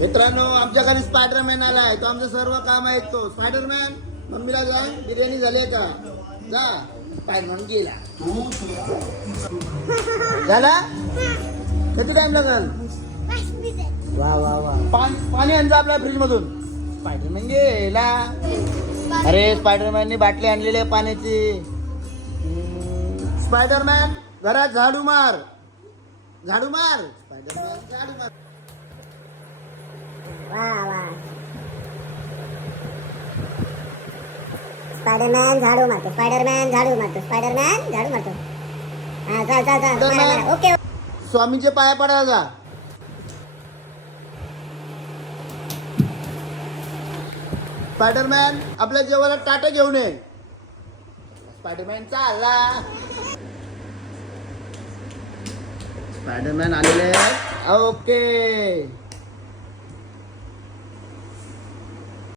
मित्रांनो आमच्या घरी स्पायडरमॅन आलाय तो आमचं सर्व काम ऐकतो स्पायडरमॅन मम्मीला जा बिर्याणी झाली आहे का? जा. स्पायडरमॅन गेला. झाला? किती टाइम लागल? वा वा वा. पाणी पाणी आणजा आपल्या फ्रीज मधून स्पायडरमॅन गेला. अरे स्पायडरमॅनने बाटली आणलेली आहे पाण्याची. स्पायडरमॅन घरात झाडू मार. झाडू मार. स्पायडरमॅन झाडू मार वा वा स्पायडरमॅन झाडू मारतो. स्पायडरमॅन झाडू मारतो. स्पायडरमॅन झाडू मारतो. हा चल चल चल मारा, मारा. ओके स्वामीचे पाया पडायला जा. स्पायडरमॅन आपल्या जेवायला टाटा घेऊन ये. स्पायडरमॅन चालला. स्पायडरमॅन आलेले आहेत. ओके